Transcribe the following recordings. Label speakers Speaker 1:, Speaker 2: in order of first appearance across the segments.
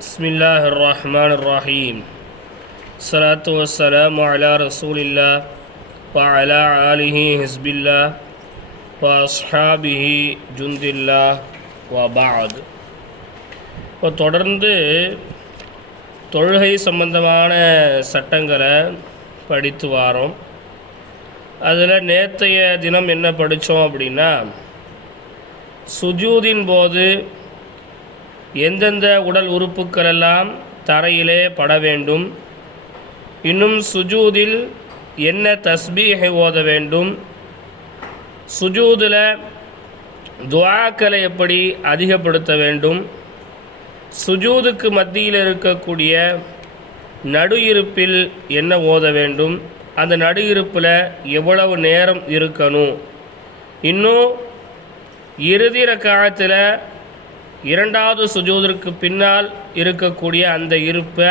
Speaker 1: بسم الله الرحمن الرحيم الصلاة والسلام على رسول الله وعلى آله حزب الله وأصحابه جند الله وبعد இப்போ தொடர்ந்து தொழுகை சம்பந்தமான சட்டங்களை படித்து வாரோம் அதில் நேற்றைய தினம் என்ன படித்தோம் அப்படின்னா சுஜூதின் போது எந்தெந்த உடல் உறுப்புக்களெல்லாம் தரையிலே பட வேண்டும்? இன்னும் சுஜூதில் என்ன தஸ்பீகை ஓத வேண்டும்? சுஜூதில் துவாக்களை எப்படி அதிகப்படுத்த வேண்டும்? சுஜூதுக்கு மத்தியில் இருக்கக்கூடிய நடு இருப்பில் என்ன ஓத வேண்டும்? அந்த நடு இருப்பில் எவ்வளவு நேரம் இருக்கணும்? இன்னும் இறுதி ரக்காலத்தில் இரண்டாவது சுஜூதிற்கு பின்னால் இருக்கக்கூடிய அந்த இருப்பை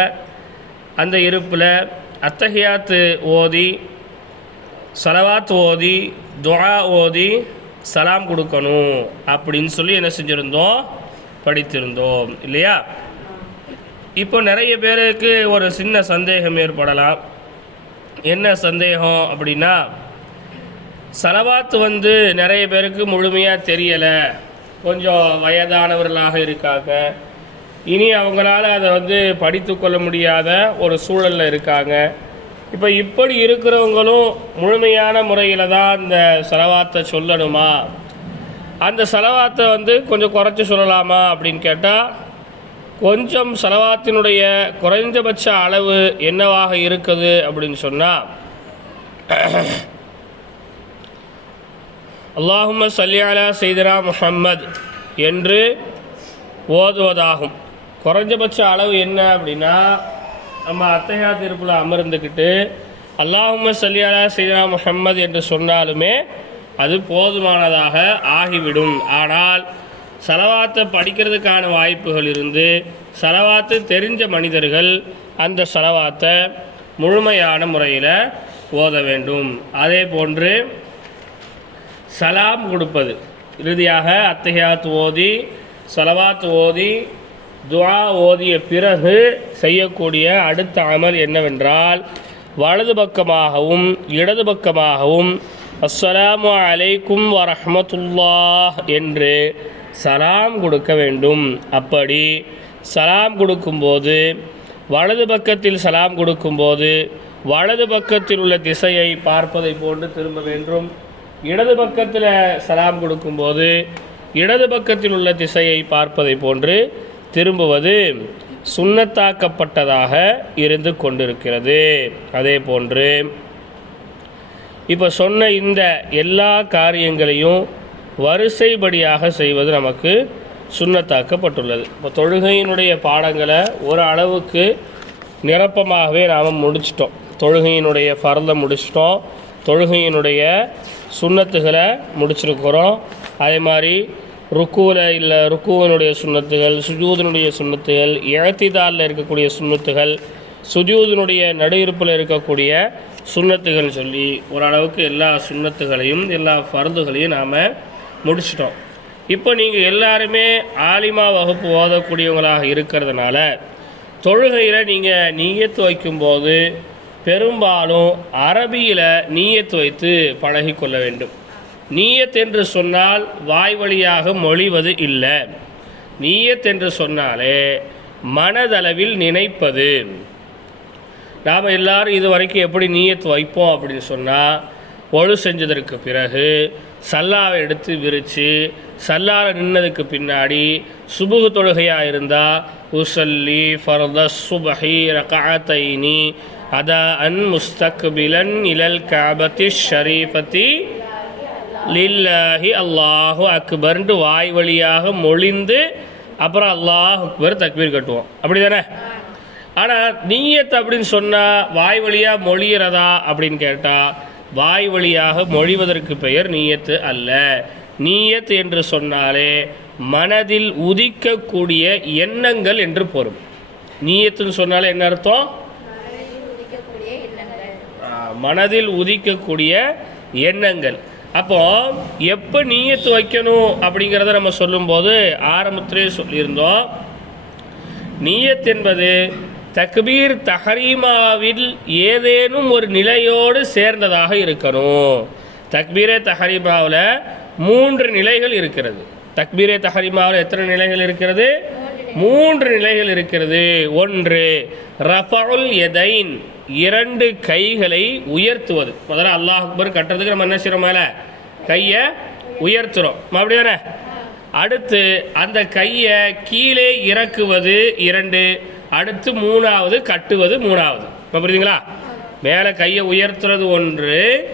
Speaker 1: அந்த இருப்பில் அத்தஹியாத்து ஓதி சலவாத் ஓதி துவா ஓதி சலாம் கொடுக்கணும் அப்படின்னு சொல்லி என்ன செஞ்சுருந்தோம்? படித்திருந்தோம். இல்லையா? இப்போ நிறைய பேருக்கு ஒரு சின்ன சந்தேகம் ஏற்படலாம். என்ன சந்தேகம் அப்படின்னா சலவாத்து வந்து நிறைய பேருக்கு முழுமையாக தெரியலை. கொஞ்சம் வயதானவர்களாக இருக்காங்க. இனி அவங்களால அதை வந்து படித்து கொள்ள முடியாத ஒரு சூழலில் இருக்காங்க. இப்போ இப்படி இருக்கிறவங்களும் முழுமையான முறையில் தான் இந்த செலவாத்தை சொல்லணுமா? அந்த செலவாத்தை வந்து கொஞ்சம் குறைச்சி சொல்லலாமா அப்படின்னு கேட்டால் கொஞ்சம் செலவாத்தினுடைய குறைஞ்சபட்ச அளவு என்னவாக இருக்குது அப்படின்னு சொன்னால் அல்லாஹும சல்லி அலா செய்தரா முஹம்மத் என்று ஓதுவதாகும். குறைஞ்சபட்ச அளவு என்ன அப்படின்னா நம்ம அத்தையா திருப்பில் அமர்ந்துக்கிட்டு அல்லாஹும சல்லி அலா செய்தரா முஹம்மத் என்று சொன்னாலுமே அது போதுமானதாக ஆகிவிடும். ஆனால் சலவாத்தை படிக்கிறதுக்கான வாய்ப்புகள் இருந்து சலவாத்து தெரிஞ்ச மனிதர்கள் அந்த சலவாத்தை முழுமையான முறையில் ஓத வேண்டும். அதே போன்று சலாம் கொடுப்பது. இறுதியாக அத்தஹியாத் ஓதி சலவாத் ஓதி துவா ஓதிய பிறகு செய்யக்கூடிய அடுத்த அமல் என்னவென்றால் வலது பக்கமாகவும் இடது பக்கமாகவும் அஸ்ஸலாமு அலைக்கும் வரஹமத்துல்லா என்று சலாம் கொடுக்க வேண்டும். அப்படி சலாம் கொடுக்கும்போது வலது பக்கத்தில் சலாம் கொடுக்கும்போது வலது பக்கத்தில் உள்ள திசையை பார்ப்பதை போன்று திரும்ப வேண்டும். இடது பக்கத்தில் சலாம் கொடுக்கும்போது இடது பக்கத்தில் உள்ள திசையை பார்ப்பதை போன்று திரும்புவது சுண்ணத்தாக்கப்பட்டதாக இருந்து கொண்டிருக்கிறது. அதே போன்று இப்போ சொன்ன இந்த எல்லா காரியங்களையும் வரிசைப்படியாக செய்வது நமக்கு சுண்ணத்தாக்கப்பட்டுள்ளது. இப்போ தொழுகையினுடைய பாடங்களை ஒரு அளவுக்கு நிரப்பமாகவே நாம் முடிச்சிட்டோம். தொழுகையினுடைய ஃபரலை முடிச்சிட்டோம். தொழுகையினுடைய சுண்ணத்துகளை முடிச்சிருக்கிறோம். அதே மாதிரி ருக்குவில் இல்லை ருக்குவனுடைய சுண்ணத்துகள் சுஜூதனுடைய சுண்ணத்துகள் இழத்திதாலில் இருக்கக்கூடிய சுண்ணத்துகள் சுஜூதனுடைய நடுயிருப்பில் இருக்கக்கூடிய சுண்ணத்துகள் சொல்லி ஓரளவுக்கு எல்லா சுண்ணத்துகளையும் எல்லா ஃபர்துகளையும் நாம் முடிச்சிட்டோம். இப்போ நீங்கள் எல்லாருமே ஆலிமா வகுப்பு ஓதக்கூடியவங்களாக இருக்கிறதுனால தொழுகையில் நீங்கள் நீயத்து வைக்கும்போது பெரும்பாலும் அரபியில் நீயத்து வைத்து பழகி கொள்ள வேண்டும். நீயத் என்று சொன்னால் வாய் வழியாக மொழிவது இல்லை. நீயத் என்று சொன்னாலே மனதளவில் நினைப்பது. நாம் எல்லாரும் இது வரைக்கும் எப்படி நீயத்து வைப்போம் அப்படின்னு சொன்னால் ஒழு செஞ்சதற்கு பிறகு சல்லாவை எடுத்து விரித்து சல்லால நின்னதுக்கு பின்னாடி சுபுகு தொழுகையாக இருந்தால் உசல்லி ஃபர்த சுபஹி ரகாத்தைனி அத அன் முஸ்தக்பிலன் இலல் காபத்தி ஷரீஃபத்தி லில்லாஹி அல்லாஹு அக்பர்ன்ட்டு வாய் வழியாக மொழிந்து அப்புறம் அல்லாஹ் அக்பர் தக்பீர் கட்டுவோம் அப்படி தானே ஆனால் நீயத் அப்படின்னு சொன்னால் வாய் வழியாக மொழிகிறதா அப்படின்னு கேட்டால் வாய் வழியாக மொழிவதற்கு பெயர் நீயத்து அல்ல நீயத் என்று சொன்னாலே மனதில் உதிக்கக்கூடிய எண்ணங்கள் என்று பொருள் நீயத்துன்னு சொன்னாலே என்ன அர்த்தம் மனதில் உதிக்கக்கூடிய எண்ணங்கள். அப்போ எப்போ நீயத்து வைக்கணும் அப்படிங்கிறத நம்ம சொல்லும்போது ஆரம்பத்திலே சொல்லியிருந்தோம். நீயத் என்பது தக்பீர் தஹரீமாவில் ஏதேனும் ஒரு நிலையோடு சேர்ந்ததாக இருக்கணும். தக்பீரே தஹரீமாவில் மூன்று நிலைகள் இருக்கிறது. தக்பீரே தஹரீமாவில் எத்தனை நிலைகள் இருக்கிறது? மூன்று நிலைகள் இருக்கிறது. ஒன்று ரஃபவுல் எதைன் இரண்டு கைகளை உயர்த்துவது. முதல்ல அல்லாஹ் அக்பர் கட்டுறதுக்கு நம்ம என்ன செய்கிறோம் மேலே? கையை உயர்த்துறோம். அப்படிதானே அடுத்து அந்த கையை கீழே இறக்குவது இரண்டு அடுத்து மூணாவது கட்டுவது மூணாவது. இப்போ புரியுதுங்களா? மேலே கையை உயர்த்துறது ஒன்று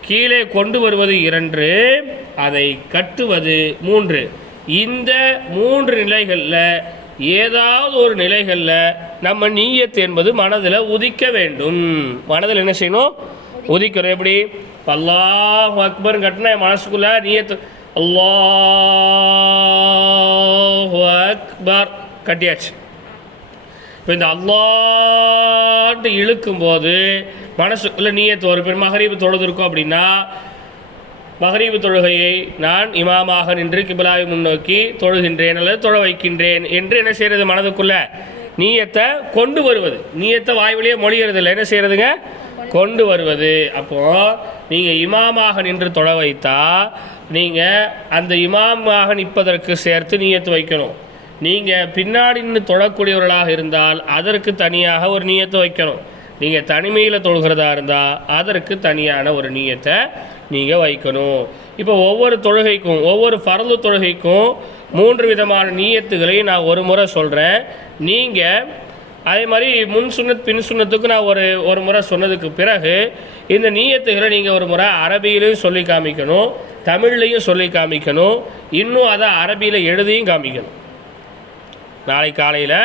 Speaker 1: கீழே கொண்டு வருவது இரண்டு அதை கட்டுவது மூன்று. இந்த மூன்று நிலைகளில் ஏதாவது ஒரு நிலைகளில் நம்ம நீயத்து என்பது மனதில் உதிக்க வேண்டும். மனதில் என்ன செய்யணும்? உதிக்கிறோம் எப்படி? அல்லாஹ் அக்பர் கட்டின என் மனசுக்குள்ள நீயத்து அல்லாஹ் அக்பர் கட்டியாச்சு. இப்போ இந்த அல்லான்ட்டு இழுக்கும்போது மனசுக்குள்ளே நீயத்து ஒரு பெரும் மகரீபு தொழுது அப்படின்னா மகரீபு தொழுகையை நான் இமாமாக நின்று கிபிலாவை முன்னோக்கி தொழுகின்றேன் அல்லது தொழ வைக்கின்றேன் என்று என்ன செய்கிறது மனதுக்குள்ள? நீயத்தை கொண்டு வருவது. நீயத்தை வாய்வழியே மொழிகிறது இல்லை என்ன செய்கிறதுங்க கொண்டு வருவது. அப்போ நீங்கள் இமாமாக நின்று தொழ வைத்தா நீங்கள் அந்த இமாமாக நிற்பதற்கு சேர்த்து நீயத்து வைக்கணும். நீங்கள் பின்னாடி நின்று தொழக்கூடியவர்களாக இருந்தால் அதற்கு தனியாக ஒரு நீயத்தை வைக்கணும். நீங்கள் தனிமையில் தொழுகிறதா இருந்தால் அதற்கு தனியான ஒரு நீயத்தை நீங்கள் வைக்கணும். இப்போ ஒவ்வொரு தொழுகைக்கும் ஒவ்வொரு பரந்து தொழுகைக்கும் மூன்று விதமான நீயத்துகளையும் நான் ஒரு முறை சொல்கிறேன் நீங்கள் அதே மாதிரி முன் சுண்ணத் பின் சுண்ணத்துக்கு நான் ஒரு ஒரு முறை சொன்னதுக்கு பிறகு இந்த நீயத்துகளை நீங்கள் ஒரு முறை அரபியிலையும் சொல்லி காமிக்கணும் தமிழ்லையும் சொல்லி காமிக்கணும் இன்னும் அதை அரபியில் எழுதியும் காமிக்கணும். நாளை காலையில்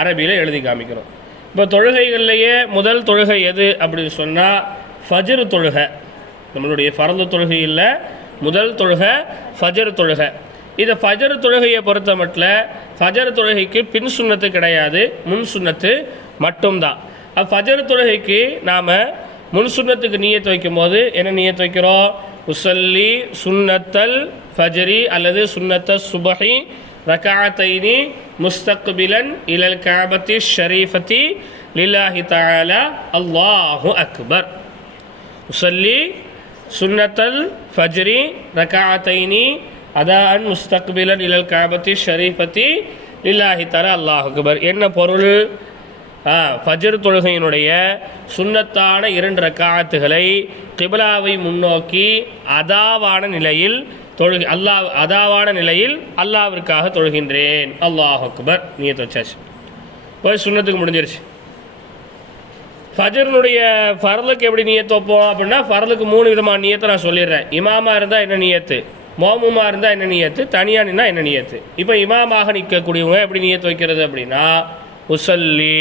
Speaker 1: அரபியில் எழுதி காமிக்கணும். இப்போ தொழுகைகள்லையே முதல் தொழுகை எது அப்படின்னு சொன்னால் ஃபஜ்ரு தொழுகை. நம்மளுடைய பரந்த தொழுகை இல்லை முதல் தொழுகை ஃபஜர் தொழுகை. இதை ஃபஜர் தொழுகையை பொறுத்த மட்டும் ஃபஜர் தொழுகைக்கு பின் சுண்ணத்து கிடையாது முன் சுன்னத்து மட்டும்தான். அப்போ ஃபஜர் தொழுகைக்கு நாம் முன் சுன்னத்துக்கு நீயத்து வைக்கும்போது என்ன நீயத்து வைக்கிறோம்? உசல்லி சுண்ணத்தல் ஃபஜரி அல்லது சுண்ணத்த சுபஹி ரகாத்தைனி முஸ்தக்பிலன் இலல் காபத்தி ஷரீஃபத்தி லில்லாஹி தஆலா. அல்லாஹு அக்பர். உசல்லி சுன்னத்தல் ஃபஜ்ரி ரகாத்தைனி அதான் முஸ்தக்பிலன் இலல் காபத்தி ஷரீஃபத்தி லில்லாஹி தஆலா. அல்லாஹு அக்பர். என்ன பொருள்? ஃபஜர் தொழுகையினுடைய சுன்னத்தான இரண்டு ரக்காத்துகளை கிபிலாவை முன்னோக்கி அதாவான நிலையில் தொழுகி அல்லாஹ் அதாவான நிலையில் அல்லாவிற்காக தொழுகின்றேன். அல்லாஹ் அக்பர். நீயத்து வச்சாச்சு. போய் சுண்ணத்துக்கு முடிஞ்சிருச்சு. ஃபஜர்னுடைய ஃபரலுக்கு எப்படி நீயத்து வைப்போம் அப்படின்னா ஃபரலுக்கு மூணு விதமான நீயத்தை நான் சொல்லிடுறேன். இமாமா இருந்தால் என்ன நீயத்து? மோமுமா இருந்தால் என்ன நீயத்து? தனியாக நின்னா என்ன நீயத்து? இப்போ இமாமாக நிற்கக்கூடியவங்க எப்படி நீயத்து வைக்கிறது அப்படின்னா உசல்லி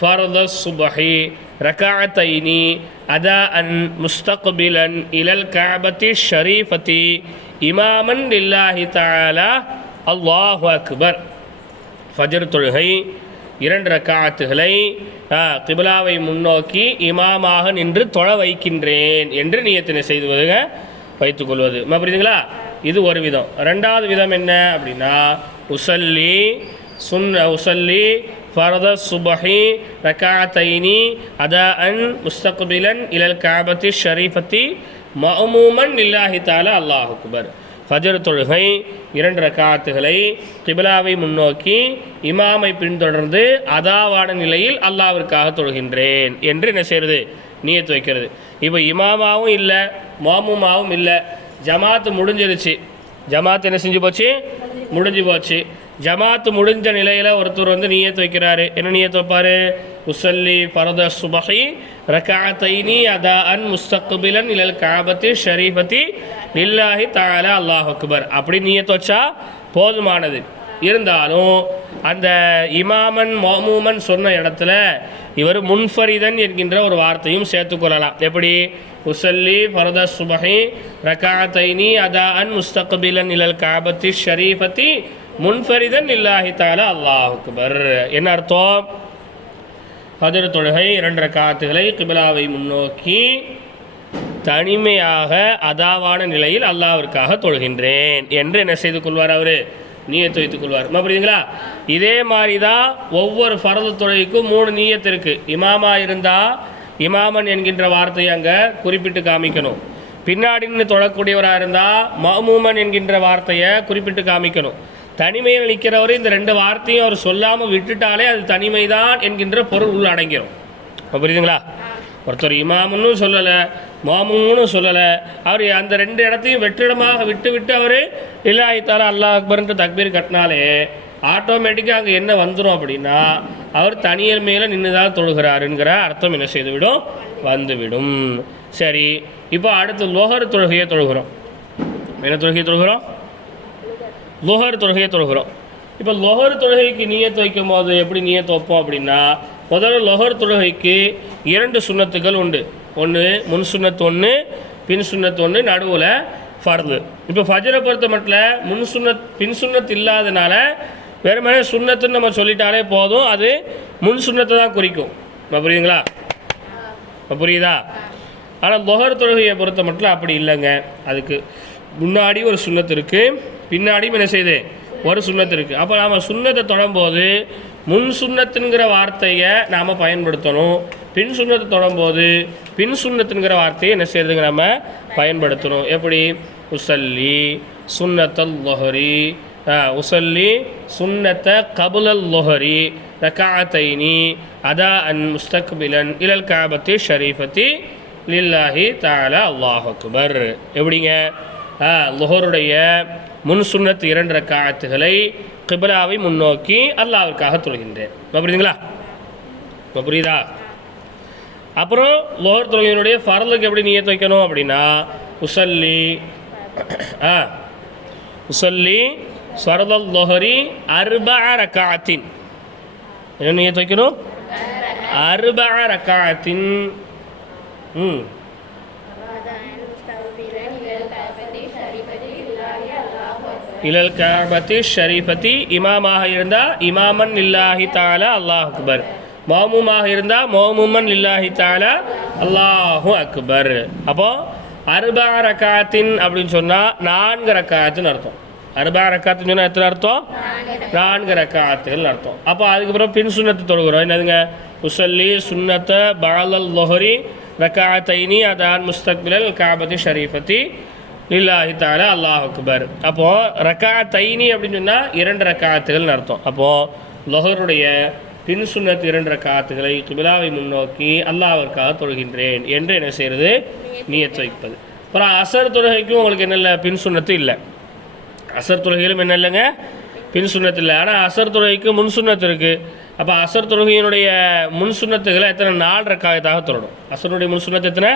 Speaker 1: ஃபரத சுபஹி ரகாத்தைனி அதா அன் முஸ்தக்பிலன் இலல் காபத்தி ஷரீஃபத்தி இமாமன் லில்லாஹி தாலா அல்லாஹு அக்பர். ஃபஜர் தொழுகை இரண்டு ரக்காத்துகளை கிபிலாவை முன்னோக்கி இமாமாக நின்று தொழ வைக்கின்றேன் என்று நியத்தினை செய்துவதுங்க வைத்துக்கொள்வது ம, புரியுதுங்களா? இது ஒரு விதம். ரெண்டாவது விதம் என்ன அப்படின்னா உசல்லி சுன் உசல்லி ஃபரத சுபஹி ரக்காத்தைனி அதா அன் முஸ்தக்பிலன் இலல் காபத்தி ஷரீஃபத்தி மஅமூமன் இல்லாஹி தாலா அல்லாஹ் அக்பர் ஃபஜர் தொழுகை இரண்டு ரக்காத்துகளை கிபிலாவை முன்னோக்கி இமாமை பின்தொடர்ந்து அதாவான நிலையில் அல்லாவிற்காக தொழுகின்றேன் என்று என்ன செய்கிறது நீயத்து வைக்கிறது இப்போ இமாமாவும் இல்லை மாமுமாவும் இல்லை ஜமாத்து முடிஞ்சிருச்சு ஜமாத்து என்ன செஞ்சு போச்சு முடிஞ்சு போச்சு ஜமாத்து முடிஞ்ச நிலையில் ஒருத்தர் வந்து நீயத்து வைக்கிறாரு என்ன நீயத்து வைப்பார் உசல்லி பரத சுபஹி ரகாத்தைனி அதா அன் முஸ்தக்பிலன் இலல் காபத்தி ஷரீஃபத்தி லில்லாஹி தாலா அல்லாஹ் அக்பர். அப்படி நீயத் வச்சா போதுமானது. இருந்தாலும் அந்த இமாமன் மோமூமன் சொன்ன இடத்துல இவர் முன்ஃபரிதன் என்கின்ற ஒரு வார்த்தையும் சேர்த்துக்கொள்ளலாம் எப்படி? உசல்லி பரத சுபஹி ரகாத்தைனி அதா அன் முஸ்தக்பிலன் இலல் காபத்தி ஷரீஃபத்தி முன்ஃபரிதன் இல்லாஹி தாலா அல்லாஹ் அக்பர். என்ன அர்த்தம்? பதிர தொழுகை இரண்டு ரக்காத்துகளை கிபிலாவை முன்னோக்கி தனிமையாக அதாவான நிலையில் அல்லாவிற்காக தொழுகின்றேன் என்று என்ன செய்து கொள்வார் அவர்? நீயத்து வைத்துக் கொள்வார். புரியுதுங்களா? இதே மாதிரி தான் ஒவ்வொரு ஃபரது தொழுகைக்கும் மூணு நீயத்து இருக்குது இமாமா இருந்தால் இமாமன் என்கின்ற வார்த்தையை அங்கே குறிப்பிட்டு காமிக்கணும். பின்னாடின்னு தொழக்கூடியவராக இருந்தால் மமூமன் என்கின்ற வார்த்தையை குறிப்பிட்டு காமிக்கணும். தனிமையில் நிற்கிறவர் இந்த ரெண்டு வார்த்தையும் அவர் சொல்லாமல் விட்டுட்டாலே அது தனிமைதான் என்கின்ற பொருள் உள்ள அடங்கிடும் இப்போ புரியுதுங்களா? ஒருத்தர் இமாமுன்னு சொல்லலை மாமுன்னு சொல்லலை அவர் அந்த ரெண்டு இடத்தையும் வெற்றிடமாக விட்டு விட்டு அவர் இல்லாயித்தால அல்லாஹ் அக்பர்ன்ற தக்பீர் கட்டினாலே ஆட்டோமேட்டிக்காக அங்கே என்ன வந்துடும் அப்படின்னா அவர் தனியல் மேலே நின்று தான் தொழுகிறாருங்கிற அர்த்தம் என்ன செய்துவிடும்? வந்துவிடும். சரி இப்போ அடுத்து லோகர் தொழுகையை தொழுகிறோம். என்ன தொழுகையை தொழுகிறோம்? லோகர் தொழுகையை தொழுகிறோம். இப்போ லொஹர் தொழுகைக்கு நீயத்து வைக்கும் போது எப்படி நீயத்து வைப்போம் அப்படின்னா முதல்ல லொஹர் தொழுகைக்கு இரண்டு சுண்ணத்துகள் உண்டு. ஒன்று முன் சுண்ணத்து ஒன்று பின் சுண்ணத்து ஒன்று நடுவில் ஃபர்து. இப்போ ஃபஜரை பொறுத்த மட்டும் முன் சுண்ணத் பின் சுண்ணத் இல்லாதனால வெறுமனே சுண்ணத்துன்னு நம்ம சொல்லிட்டாலே போதும். அது முன் சுண்ணத்தை தான் குறிக்கும். இப்போ புரியுதுங்களா? இப்போ புரியுதா? ஆனால் லொஹர் தொழுகையை பொறுத்த மட்டும் அப்படி இல்லைங்க. அதுக்கு முன்னாடி ஒரு சுண்ணத்து இருக்குது பின்னாடியும் என்ன செய்யுது? ஒரு சுண்ணத்து இருக்குது அப்போ நாம் சுண்ணத்தை தொடும்போது முன் சுண்ணத்துங்கிற வார்த்தையை நாம் பயன்படுத்தணும். பின் சுண்ணத்தை தொடும்போது பின் சுண்ணத்துங்கிற வார்த்தையை என்ன செய்யறதுங்க நம்ம பயன்படுத்தணும். எப்படி? உசல்லி சுன்னத்தல் லொஹரி. உசல்லி சுன்னத்தை கபுலல் லொஹரி. ரகாத்தைனி அதா அன் முஸ்தக்பிலன் இலல் காபத்தி ஷரீஃபத்தி லில்லாஹி தாலா அல்லாஹ் அக்பர். எப்படிங்க? லுஹருடைய முன் சுன்னத்து இரண்டு ரக்காத்துகளை கிப்லாவை முன்னோக்கி அல்லாவிற்காக தொழுகின்றேன். புரியுதுங்களா இப்போ புரியுதா அப்புறம் லோஹர் தொழுகையினுடைய ஃபரலுக்கு எப்படி நீயத்து வைக்கணும் அப்படின்னா உசல்லி ஆ உசல்லி ஸ்வரதல் லொஹரி அர்பா ரக்காத்தின் என்ன நீயத்து வைக்கணும்? அர்பா ரக்காத்தின் ம். இலல் காபத்து ஷரீஃபத்தி இமாமாக இருந்தால் இமாமன் இல்லாஹி தாலா அல்லாஹ் அக்பர். மோமுமாக இருந்தால் மோமுமன் இல்லாஹி தாலா அல்லாஹு அக்பர். அப்போ அருபா ரக்காத்தின் அப்படின்னு சொன்னால் நான்கு ரக்காத்துன்னு அர்த்தம். அருபா ரக்காத்துன்னு சொன்னால் எத்தனை அர்த்தம்? நான்கு ரக்காத்துன்னு அர்த்தம். அப்போ அதுக்கப்புறம் பின் சுன்னத்து தொழுகிறோம். என்னதுங்க? உசல்லி சுண்ணத்தை பாலல் லொஹரி ரக்காத்தைனி அதான் முஸ்தக்பிலல் காபதி ஷரீஃபத்தி லில்லாஹி தாலா அல்லாஹ் அக்பர் அப்போது ரக்கா தைனி அப்படின்னு சொன்னால் இரண்டு ரக்காத்துகள்னு அர்த்தம். அப்போது லொஹருடைய பின் சுண்ணத்து இரண்டு ரக்காத்துகளை கிபிலாவை முன்னோக்கி அல்லாஹ்விற்காக தொழுகின்றேன் என்று என்ன செய்கிறது நியத்து வைப்பது. அப்புறம் அசர் தொழுகைக்கும் உங்களுக்கு என்ன இல்லை? பின் சுண்ணத்து இல்லை. அசர் தொழுகையிலும் என்ன இல்லைங்க? பின் சுண்ணத்து இல்லை. ஆனால் அசர் தொழுகைக்கு முன் சுண்ணத்து இருக்குது அப்போ அசர் தொழுகையினுடைய முன் சுண்ணத்துகளை எத்தனை? நாலு ரக்காயத்தாக தொழணும். அசருடைய முன் சுண்ணத்து எத்தனை?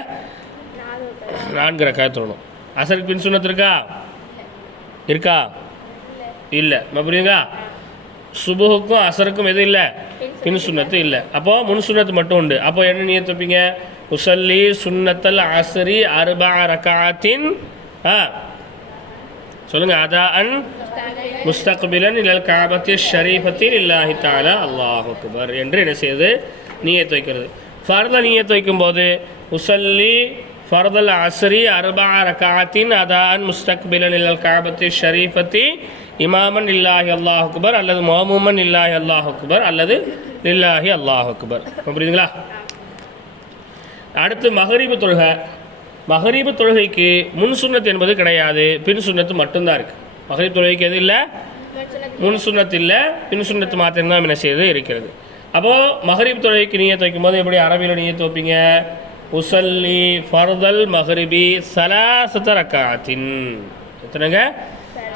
Speaker 1: நான்கு ரக்காயத் தொழணும். அசருக்கு பின் சுன்னத்து இருக்கா? இருக்கா? இல்லை. புரியுங்களா சுபுகுக்கும் அசருக்கும் எதுவும் இல்லை? பின் சுண்ணத்து இல்லை. அப்போது முன் சுண்ணத்து மட்டும் உண்டு. அப்போ என்ன நீ வைப்பீங்க? உசல்லி சுண்ணத்தல் அசரி அருபா ரகாத்தின் ஆ? சொல்லுங்கள் அதா அன் முஸ்தக்பிலன் இல்லை காபத்தி ஷரீஃபத்தில் இல்லாஹி தாலா அல்லாஹ் அக்பர். என்று என்ன செய்யுது? நீயத் வைக்கிறது. ஃபர்த நீயத் வைக்கும்போது உசல்லி ஃபர்தல் அஸ்ரி அர்பா ரகாத்தின் அதான் அன் முஸ்தக்பிலன் காபத்தி ஷரீஃபத்தி இமாமன் இல்லாஹி அல்லாஹ் அக்பர் அல்லது மோமுமன் இல்லாஹி அல்லாஹ் அக்பர் அல்லது லில்லாஹி அல்லாஹ் அக்பர் புரியுதுங்களா அடுத்து மகரீபு தொழுகை. மகரீபு தொழுகைக்கு முன் சுன்னத் என்பது கிடையாது பின் சுண்ணத்து மட்டும்தான் இருக்குது மகரீப் தொழுகைக்கு எது இல்லை? முன் சுன்னத்து இல்லை பின் சுண்ணத்து மாத்திரம்தான் என்ன செய்து இருக்கிறது. அப்போது மகரீப் தொழுகைக்கு நீயத்து வைக்கும்போது எப்படி அரபியில் நீயத்து வைப்பீங்க உசல்லி ஃபர்தல் மஹ்ரிபி சலாசத ரக்காத்தின். எத்தனைங்க?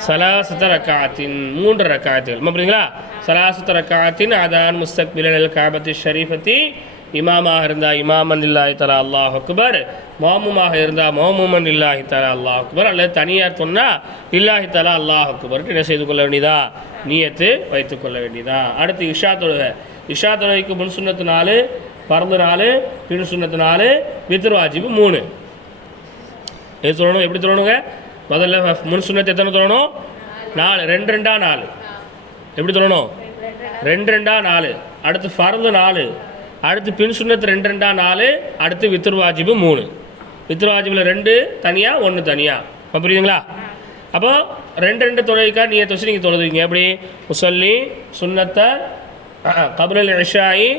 Speaker 1: சலாசத ரக்காத்தின். மூன்று ரக்காத்துகள். அப்படிங்களா புரியுங்களா சலாசத ரக்காத்தின் அதான் முஸ்தக்பிலல் காபத்தி ஷரீஃபத்தி. இமாமாக இருந்தால் இமாமன் இல்லாஹி தலா அல்லாஹ் அக்பர். மோமுமாக இருந்தால் மோமுமன் இல்லாஹி தலா அல்லாஹ் அக்பர். அல்லது தனியார் சொன்னால் இல்லாஹி தலா அல்லாஹ் அக்பர்ட்டு என்ன செய்து கொள்ள வேண்டியதா? நியத்து வைத்துக்கொள்ள வேண்டியதா? அடுத்து இஷா தொழுகை. இஷா தொழுகைக்கு முன் சுண்ணத்து நாலு பறந்து நாலு பின் சுண்ணத்து நாலு வித்ரு வாஜிபு மூணு. எது சொல்லணும்? எப்படி சொல்லணுங்க? முதல்ல முன் சுண்ணத்து எத்தனை சொல்லணும்? நாலு. ரெண்டு ரெண்டா நாலு. எப்படி சொல்லணும்? ரெண்டு ரெண்டா நாலு. அடுத்து ஃபர்து நாலு. அடுத்து பின் சுண்ணத்து ரெண்டு ரெண்டா நாலு. அடுத்து வித்ரு வாஜிபு மூணு. வித்ரு வாஜிபில் ரெண்டு தனியாக ஒன்று தனியாக புரியுதுங்களா? அப்போ ரெண்டு ரெண்டு தொழுகைக்கா நீங்கள் வச்சு நீங்கள் தொழுதுவீங்க. எப்படி? முசல்லி சுன்னத்தை கபுல் இஷாயி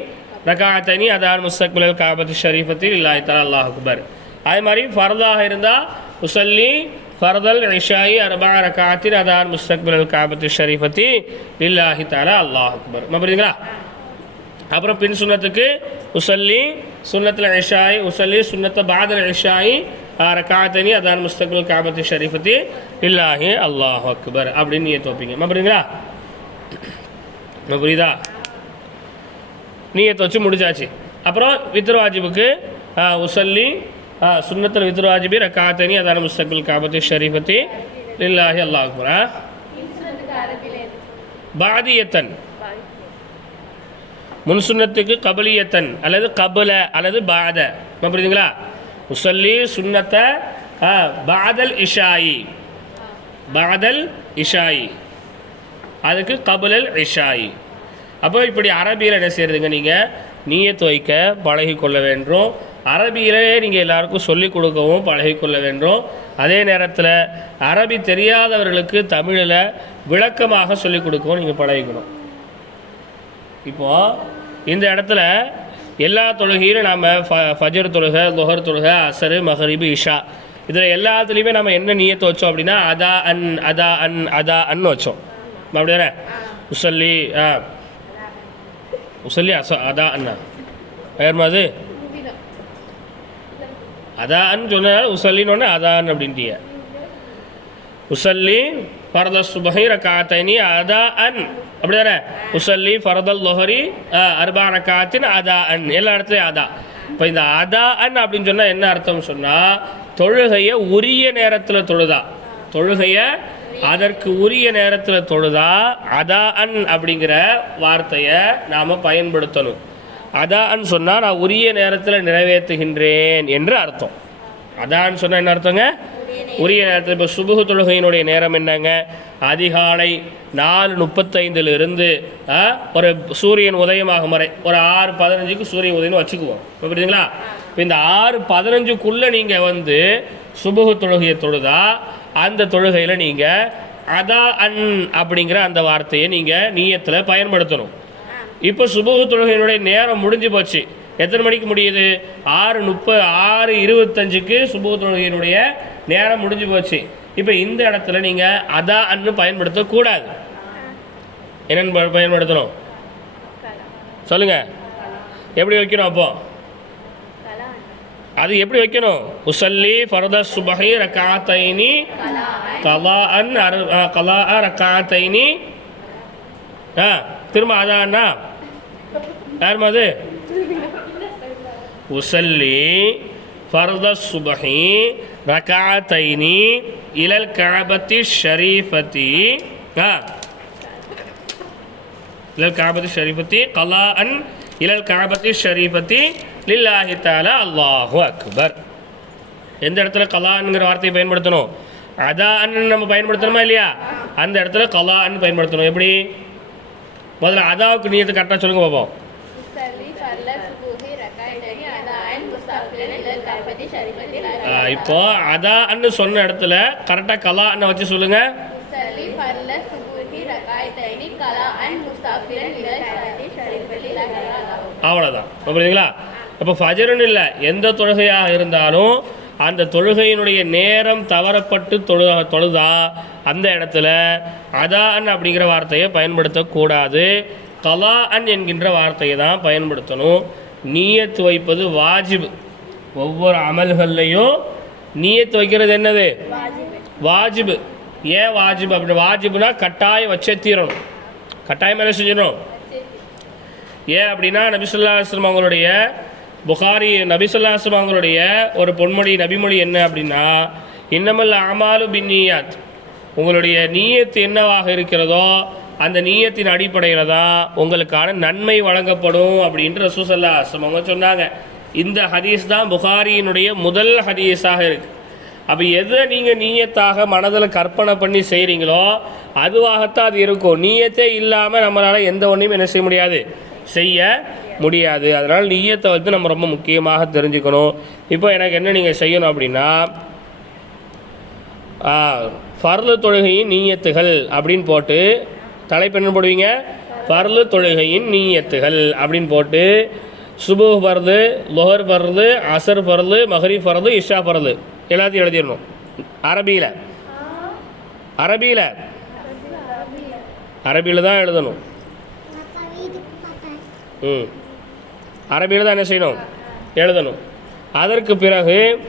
Speaker 1: ரகாத்தனி அதான் முஸ்தக்மில் காபத்து ஷரீஃபத்தில் இல்லாஹி தலா அல்லாஹ் அக்பர். அதே மாதிரி ஃபர்தாக இருந்தால் முசல்லி ஃபர்தல் இஷாயி அர்பா ரகாத்தின் அதான் முஸ்தக்மில் காபத்து ஷரீஃபத்தி இல்லாஹி தலா அல்லாஹ் அக்பர். புரியுதுங்களா? அப்புறம் பின் சுண்ணத்துக்கு உசல்லி சுண்ணத்தில் இஷாய் உசல்லி சுண்ணத்தை பாதல் இஷாயி ரகாத்தனி அதான் முஸ்தகுல் காபத்து ஷரீஃபத்தி இல்லாஹி அல்லாஹ் அக்பர். அப்படின்னு நீ தோப்பீங்க. நம்ம புரியுங்களா புரியுதா? நீயத்தை வச்சு முடிச்சாச்சு. அப்புறம் வித்ருவாஜிபுக்கு உசல்லி சுண்ணத்தில் வித்ருவாஜிபி ரக்காத்தனி அதான முஸ்தபில் காபத்தி முஸ்தகுல் ஷரீஃபத்தி இல்லாஹி அல்லாஹ் பாதியத்தன். முன்சுன்னத்துக்கு கபலியத்தன் அல்லது கபல அல்லது பாத. புரியுதுங்களா? முசல்லி சுண்ணத்தை பாதல் இஷாயி. பாதல் இஷாயி. அதுக்கு கபுலல் இஷாயி. அப்போ இப்படி அரபியில் என்ன செய்கிறதுங்க நீங்கள் நீயே துவைக்க பழகி கொள்ள வேண்டும் அரபியிலே நீங்கள் எல்லாருக்கும் சொல்லிக் கொடுக்கவும் பழகி கொள்ள வேண்டும் அதே நேரத்தில் அரபி தெரியாதவர்களுக்கு தமிழில் விளக்கமாக சொல்லிக் கொடுக்கவும் நீங்கள் பழகிக்கணும். இப்போது இந்த இடத்துல எல்லா தொழுகையிலும் நாம் ஃப ஃபஜர் தொழுகை லொஹர் தொழுகை அசரு மஹரிபு இஷா இதில் எல்லாத்துலேயுமே நம்ம என்ன நீயத்தை வச்சோம் அப்படின்னா அதா அன் அதா அன் அதா அன் வச்சோம். அப்படி தானே உசல்லி ஆ. உசல்லி அச அதா அண்ணா வேறு அது அதான் சொன்னதால உசல்லின்னு அதான் அப்படின்ட்டிய உசல்லி ஃபரத சுபஹி ரகாத்தனி அதா அன் அப்படி தானே உசல்லி ஃபரதல் லொஹரி அர்பா ரகாத்தின் அதா அன் எல்லா இடத்துலையும் அதா இப்போ இந்த அதா அன் அப்படின்னு சொன்னால் என்ன அர்த்தம் சொன்னால் தொழுகையை உரிய நேரத்தில் தொழுதா தொழுகையை அதற்கு உரிய நேரத்தில் தொழுதா அதா அன் அப்படிங்கிற வார்த்தையை நாம் பயன்படுத்தணும். அதான்னு சொன்னால் நான் உரிய நேரத்தில் நிறைவேற்றுகின்றேன் என்று அர்த்தம். அதான்னு சொன்னால் என்ன அர்த்தங்க? உரிய நேரத்தில் இப்போ சுபுகு தொழுகையினுடைய நேரம் என்னங்க? அதிகாலை நாலு முப்பத்தைந்தில் இருந்து ஒரு சூரியன் உதயமாகும் வரை ஒரு ஆறு பதினஞ்சுக்கு சூரியன் உதயம் வச்சுக்குவோம். புரியுதுங்களா? இப்போ இந்த ஆறு பதினஞ்சுக்குள்ளே நீங்கள் வந்து சுபுகு தொழுகையை தொழுதா அந்த தொழுகையில் நீங்கள் அதா அன் அப்படிங்கிற அந்த வார்த்தையை நீங்கள் நீயத்தில் பயன்படுத்தணும். இப்போ சுபுகு தொழுகையினுடைய நேரம் முடிஞ்சு போச்சு. எத்தனை மணிக்கு முடியுது? ஆறு முப்பது ஆறு இருபத்தஞ்சுக்கு சுபுகு தொழுகையினுடைய நேரம் முடிஞ்சு போச்சு. இப்போ இந்த இடத்துல நீங்கள் அதா அன்னு பயன்படுத்தக்கூடாது. என்னென்னு ப- பயன்படுத்தணும். சொல்லுங்கள் எப்படி வைக்கணும் அப்போது அது எப்படி வைக்கணும்? உசல்லி ஃபரத சுபஹி ரகாத்தைனி கலா அன் அரு கலா அ ரகாத்தைனி ஆ திரும்ப அதான்னா? யாருமா அது? உசல்லி ஃபர்த சுபஹி ரகாத்தைனி இலல் காபத்தி ஷரீஃபத்தி ஆ. இலல் காபத்தி ஷரீஃபத்தி கலா அன் இலல் காபத்தி ஷரீஃபத்தி லில்லாஹி தாலா அல்லாஹு அக்பர். எந்த இடத்துல கலான்ங்கிற வார்த்தையை பயன்படுத்தணும்? அதான் நம்ம பயன்படுத்தணுமா இல்லையா? அந்த இடத்துல கலான்னு பயன்படுத்தணும். எப்படி? முதல்ல அதாவுக்கு நீயத்தை கரெக்டாக சொல்லுங்க பார்ப்போம் இப்போ அதான்னு சொன்ன இடத்துல கரெக்டாக கலான்னு வச்சு சொல்லுங்க. அவ்வளோதான் புரியுதுங்களா? அப்போ ஃபஜருன்னு இல்லை எந்த தொழுகையாக இருந்தாலும் அந்த தொழுகையினுடைய நேரம் தவறப்பட்டு தொழு தொழுதா? அந்த இடத்துல அதான் அப்படிங்கிற வார்த்தையை பயன்படுத்தக்கூடாது. கலா அன் என்கின்ற வார்த்தையை தான் பயன்படுத்தணும். நீயத்து வைப்பது வாஜிப். ஒவ்வொரு அமல்கள்லையும் நீயத்து வைக்கிறது என்னது? வாஜிபு. ஏன் வாஜிபு அப்படி வாஜிபுனா கட்டாயம் வச்சே தீரணும். கட்டாயம் என்ன செஞ்சிடணும். ஏன் அப்படின்னா நபிசுல்லாஸ்லம் அவங்களுடைய புகாரி நபிசுல்லாஸ்லம் அவங்களுடைய ஒரு பொன்மொழி நபிமொழி என்ன அப்படின்னா இன்னமல் அமாலு பின்னியாத் உங்களுடைய நீயத்து என்னவாக இருக்கிறதோ அந்த நீயத்தின் அடிப்படையில் தான் உங்களுக்கான நன்மை வழங்கப்படும் அப்படின்ட்டு ரசூசல்லா அஸ்லம் அவங்க சொன்னாங்க. இந்த ஹதீஸ் தான் புகாரியினுடைய முதல் ஹதீஸாக இருக்குது அப்போ எதை நீங்கள் நீயத்தாக மனதில் கற்பனை பண்ணி செய்கிறீங்களோ அதுவாகத்தான் அது இருக்கும். நீயத்தே இல்லாமல் நம்மளால் எந்த ஒன்றையும் என்ன செய்ய முடியாது. செய்ய முடியாது. அதனால் நீயத்தை வந்து நம்ம ரொம்ப முக்கியமாக தெரிஞ்சுக்கணும். இப்போ எனக்கு என்ன நீங்கள் செய்யணும் அப்படின்னா பரலு தொழுகையின் நீயத்துகள் அப்படின்னு போட்டு தலைப்பு என்ன போடுவீங்க? பரலு தொழுகையின் நீயத்துகள் அப்படின்னு போட்டு சுபு ஃபர்து லொஹர் ஃபர்து அசர் பரது மஹரி ஃபர்து இஷா ஃபர்து எல்லாத்தையும் எழுதிடணும். அரபியில். அரபியில். அரபியில் தான் எழுதணும். ம். அரபியில் தான் என்ன செய்யணும்? எழுதணும். அதற்கு பிறகு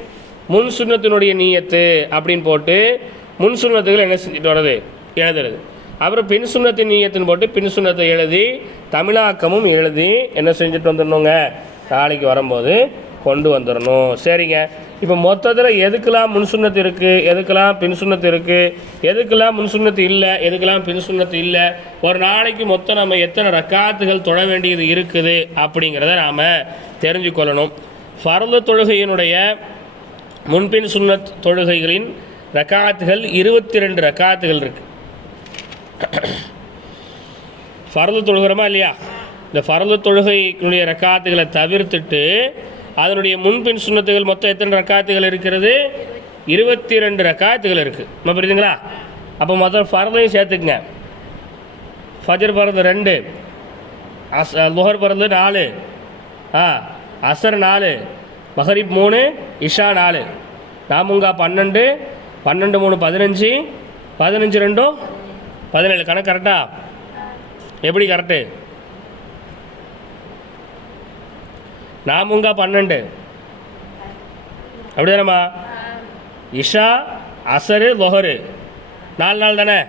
Speaker 1: முன் சுண்ணத்தினுடைய நீயத்து அப்படின்னு போட்டு முன் சுண்ணத்துகள் என்ன செஞ்சுட்டு வர்றது? எழுதுறது. அப்புறம் பின் சுண்ணத்தின் நீயத்துன்னு போட்டு பின் சுண்ணத்தை எழுதி தமிழாக்கமும் எழுதி என்ன செஞ்சுட்டு வந்துடணுங்க? நாளைக்கு வரும்போது கொண்டு வந்துடணும். சரிங்க. இப்போ மொத்தத்தில் எதுக்கெல்லாம் முன் சுண்ணத்து இருக்குது எதுக்கெல்லாம் பின் சுண்ணத்து இருக்குது எதுக்கெல்லாம் முன் சுண்ணத்து இல்லை? எதுக்கெல்லாம் பின் சுண்ணத்து இல்லை? ஒரு நாளைக்கு மொத்தம் நம்ம எத்தனை ரக்காத்துகள் தொட வேண்டியது இருக்குது அப்படிங்கிறத நாம் தெரிஞ்சுக்கொள்ளணும் ஃபர்து தொழுகையினுடைய முன்பின் சுண்ணத் தொழுகைகளின் ரக்காத்துகள் இருபத்தி ரெண்டு ரக்காத்துகள் இருக்குது ஃபர்து தொழுகிறோமா இல்லையா? இந்த ஃபர்து தொழுகையினுடைய ரக்காத்துகளை தவிர்த்துட்டு அதனுடைய முன்பின் சுண்ணத்துகள் மொத்தம் எத்தனை ரக்காத்துகள் இருக்கிறது? இருபத்தி ரெண்டு ரக்காத்துகள் இருக்குது நம்ம புரியுதுங்களா? அப்போ மொத்தம் ஃபரதையும் சேர்த்துக்குங்க. ஃபஜர் பரது ரெண்டு. அஸ் லுஹர் பரது நாலு. ஆ அசர் நாலு. மஹரிப் மூணு இஷா நாலு. நாமுங்கா பன்னெண்டு. பன்னெண்டு மூணு பதினஞ்சு. பதினஞ்சு ரெண்டும் பதினேழு. கணக்கு கரெக்டாக எப்படி கரெக்டு நாமுங்கா பன்னெண்டு. அப்படிதானம்மா? இஷா அசரு லொஹரு. நாலு நாள் தானே?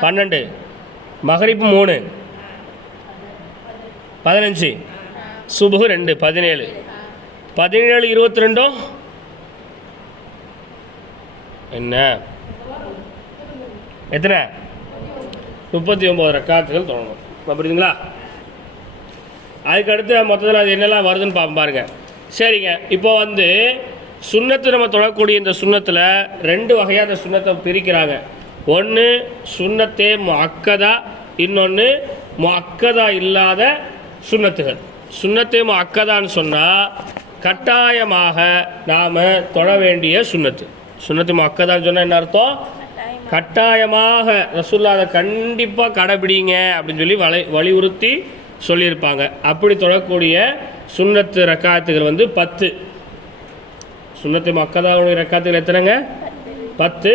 Speaker 1: பன்னெண்டு. மகரிப்பு மூணு. பதினஞ்சு. சுபு ரெண்டு பதினேழு. பதினேழு இருபத்தி ரெண்டும் என்ன? எத்தனை? முப்பத்தி ஒம்பது ரக்காத்துகள் தொடங்கணும். புரியுதுங்களா அதுக்கடுத்து மொத்தத்தில் அது என்னெல்லாம் வருதுன்னு பார்ப்போம் பாருங்க. சரிங்க. இப்போ வந்து சுண்ணத்து நம்ம தொடக்கூடிய இந்த சுண்ணத்தில் ரெண்டு வகையாக அந்த சுண்ணத்தை பிரிக்கிறாங்க. ஒன்று சுண்ணத்தே அக்கதா இன்னொன்று அக்கதா இல்லாத சுண்ணத்துகள். சுண்ணத்தே அக்கதான்னு சொன்னால் கட்டாயமாக நாம் தொழ வேண்டிய சுண்ணத்து. சுண்ணத்து அக்கதான்னு சொன்னால் என்ன அர்த்தம்? கட்டாயமாக. ரசுல்லா அதை கண்டிப்பாக கடைபிடிங்க அப்படின்னு சொல்லி வலை வலியுறுத்தி சொல்லியிருப்பாங்க. அப்படி தொடக்கூடிய சுண்ணத்து ரக்காத்துகள் வந்து பத்து. சுண்ணத்து மக்கதாவுடைய ரக்காத்துகள் எத்தனைங்க? பத்து.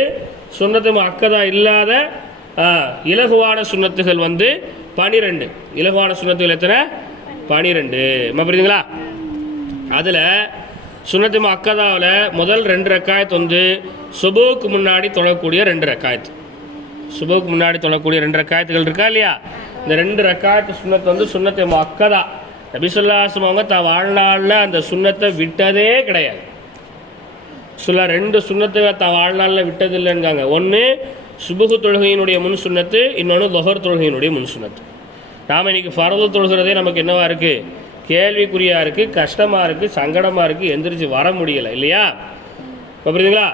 Speaker 1: சுண்ணத்து மக்கதா இல்லாத இலகுவான சுண்ணத்துகள் வந்து பனிரெண்டு. இலகுவான சுண்ணத்துகள் எத்தனை? பனிரெண்டு. புரியுதுங்களா? அதில் சுன்னத்து அக்கதாவில் முதல் ரெண்டு ரக்காயத்து வந்து சுபுவுக்கு முன்னாடி தொழக்கூடிய ரெண்டு ரக்காயத்து சுபுவுக்கு முன்னாடி தொழக்கூடிய ரெண்டு ரக்காயத்துகள் இருக்கா இல்லையா? இந்த ரெண்டு ரக்காயத்து சுண்ணத்து வந்து சுண்ணத்தை அக்கதா நபிசுல்லாசம் அவங்க தான் வாழ்நாளில் அந்த சுண்ணத்தை விட்டதே கிடையாது. சொல்ல ரெண்டு சுண்ணத்தை தான் வாழ்நாளில் விட்டதில்லைங்காங்க ஒன்று சுபுகு தொழுகையினுடைய முன் சுண்ணத்து இன்னொன்று லொஹர் தொழுகையினுடைய முன் சுண்ணத்து. நாம் இன்னைக்கு ஃபரது தொழுகிறதே நமக்கு என்னவாக இருக்குது கேள்விக்குறியாக இருக்குது கஷ்டமாக இருக்குது சங்கடமாக இருக்குது எந்திரிச்சு வர முடியலை இல்லையா? இப்போ புரியுதுங்களா?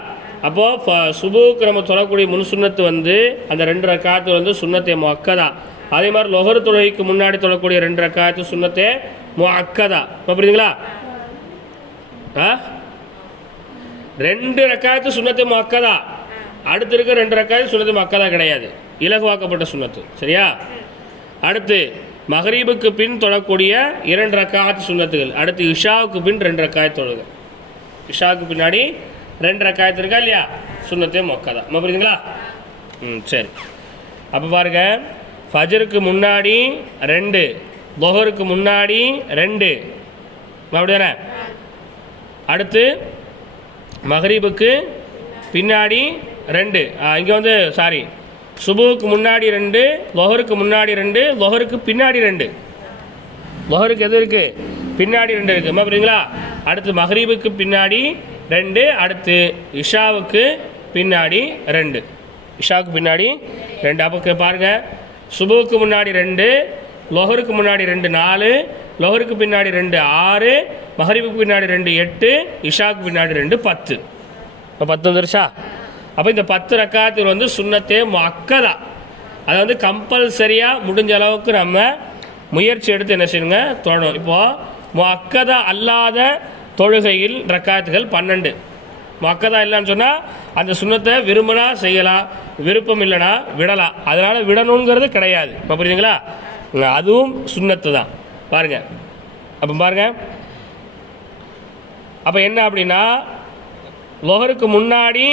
Speaker 1: அப்போது ஃப சுபுக்கு நம்ம தொழக்கூடிய முன் சுண்ணத்து வந்து அந்த ரெண்டு ரக்காத்து வந்து சுண்ணத்தை மக்கதா. அதே மாதிரி லொஹர் தொழுகைக்கு முன்னாடி தொழக்கூடிய ரெண்டு ரக்காயத்து சுண்ணத்தே அக்கதா புரியுதுங்களா? ஆ? ரெண்டு ரக்காயத்து சுண்ணத்து மக்கதா அடுத்து இருக்க ரெண்டு ரக்காயத்து சுண்ணத்து மக்கதா கிடையாது. இலகுவாக்கப்பட்ட சுண்ணத்து சரியா? அடுத்து மஹரீபுக்கு பின் தொழக்கூடிய இரண்டு ரக்காயத்து சுண்ணத்துகள் அடுத்து இஷாவுக்கு பின் ரெண்டு ரக்காயத்து தொழுக. இஷாவுக்கு பின்னாடி ரெண்டு ரக்காயத்து இருக்கா இல்லையா? சுண்ணத்தே மக்கதா புரியுதுங்களா? ம் சரி. அப்போ பாருங்க. ஃபஜருக்கு முன்னாடி ரெண்டு தொஹருக்கு முன்னாடி ரெண்டு. அப்படிதானே அடுத்து மஹரீபுக்கு பின்னாடி ரெண்டு. இங்கே வந்து சாரி சுபுவுக்கு முன்னாடி ரெண்டு லொஹருக்கு முன்னாடி ரெண்டு லொஹருக்கு பின்னாடி ரெண்டு. லொஹருக்கு எது இருக்குது பின்னாடி ரெண்டு இருக்குது அம்மா அடுத்து மஹரீபுக்கு பின்னாடி ரெண்டு அடுத்து இஷாவுக்கு பின்னாடி ரெண்டு. இஷாவுக்கு பின்னாடி ரெண்டு. அப்போ பாருங்கள் சுபுவுக்கு முன்னாடி ரெண்டு லொஹருக்கு முன்னாடி ரெண்டு நாலு லொஹருக்கு பின்னாடி ரெண்டு ஆறு மகரிபுக்கு பின்னாடி ரெண்டு எட்டு இஷாவுக்கு பின்னாடி ரெண்டு பத்து. இப்போ பத்து வந்துருச்சா? அப்போ இந்த பத்து ரக்காத்தில் வந்து சுண்ணத்தே மக்கதா. அதை வந்து கம்பல்சரியாக முடிஞ்ச அளவுக்கு நம்ம முயற்சி எடுத்து என்ன செய்யணுங்க? தொடணும். இப்போது மக்கதா அல்லாத தொழுகையில் ரக்காத்துகள் பன்னெண்டு. மக்கதா இல்லைன்னு சொன்னால் அந்த சுண்ணத்தை விரும்பினா செய்யலாம். விருப்பம் இல்லைனா விடலாம் அதனால் விடணுங்கிறது கிடையாது. இப்போ புரியுதுங்களா? அதுவும் சுண்ணத்து தான் பாருங்க. அப்போ பாருங்க. அப்போ என்ன அப்படின்னா லொஹருக்கு முன்னாடி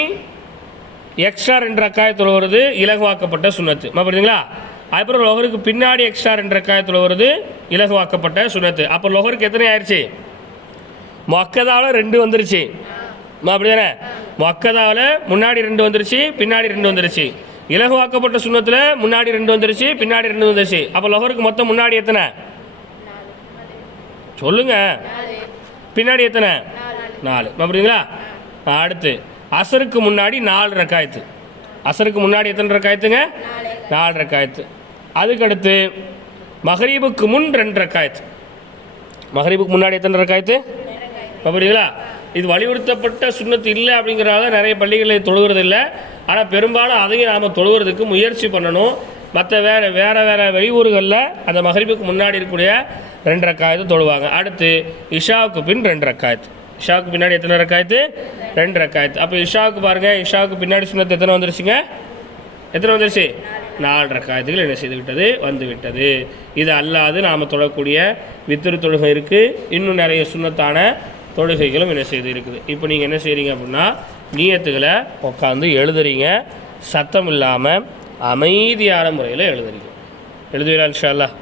Speaker 1: எக்ஸ்ட்ரா ரெண்டு ரக்காயத்தில் வருது இலகுவாக்கப்பட்ட சுண்ணத்து. அப்ப புரியுதுங்களா? அப்புறம் லொஹருக்கு பின்னாடி எக்ஸ்ட்ரா ரெண்டு ரக்காயத்தில் வருது இலகுவாக்கப்பட்ட சுண்ணத்து. அப்போ லொஹருக்கு எத்தனை ஆயிடுச்சு மொக்கதாவில் ரெண்டு வந்துருச்சு. அப்படி தானே மொக்கதாவில் முன்னாடி ரெண்டு வந்துருச்சு பின்னாடி ரெண்டு வந்துருச்சு. இலகுவாக்கப்பட்ட சுண்ணத்தில் முன்னாடி ரெண்டு வந்துருச்சு பின்னாடி ரெண்டு வந்துருச்சு. அப்போ லொஹருக்கு மொத்தம் முன்னாடி எத்தனை? சொல்லுங்க. பின்னாடி எத்தனை? நாலு. அப்படிங்களா அடுத்து அசருக்கு முன்னாடி நாலு ரக்காயத்து. அசருக்கு முன்னாடி எத்தனை ரக்காயத்துங்க? நாலு ரக்காயத்து. அதுக்கடுத்து மகரீபுக்கு முன் ரெண்டு ரக்காயத்து. மகரீபுக்கு முன்னாடி எத்தனை ரக்காயத்து? அப்படிங்களா இது வலியுறுத்தப்பட்ட சுண்ணத்து இல்லை அப்படிங்கிறனால நிறைய பள்ளிகளில் தொழுகிறது இல்லை ஆனால் பெரும்பாலும் அதையும் நாம் தொழுகிறதுக்கு முயற்சி பண்ணணும். மற்ற வேறு வேறு வேறு வெளியூர்களில் அந்த மகரிப்புக்கு முன்னாடி இருக்கக்கூடிய ரெண்டு ரக்காயத்து தொழுவாங்க. அடுத்து இஷாவுக்கு பின் ரெண்டு ரக்காயத்து. இஷாவுக்கு பின்னாடி எத்தனை ரக்காயத்து? ரெண்டு ரக்காயத்து. அப்போ இஷாவுக்கு பாருங்கள் இஷாவுக்கு பின்னாடி சுண்ணத்து எத்தனை வந்துருச்சுங்க? எத்தனை வந்துருச்சு? நாலு ரக்காயத்துகள் என்ன செய்து விட்டது? வந்து விட்டது. இது அல்லாது நாம் தொழக்கூடிய வித்திரு தொழுகை இருக்குது இன்னும் நிறைய சுண்ணத்தான தொழுகைகளும் என்ன செய்து இருக்குது. இப்போ நீங்கள் என்ன செய்கிறீங்க அப்படின்னா நீயத்துகளை உட்காந்து எழுதுறீங்க. சத்தம் இல்லாமல் அமைதியான முறையில் எழுதுறீங்க. எழுதுவீங்களா இன்ஷா அல்லாஹ்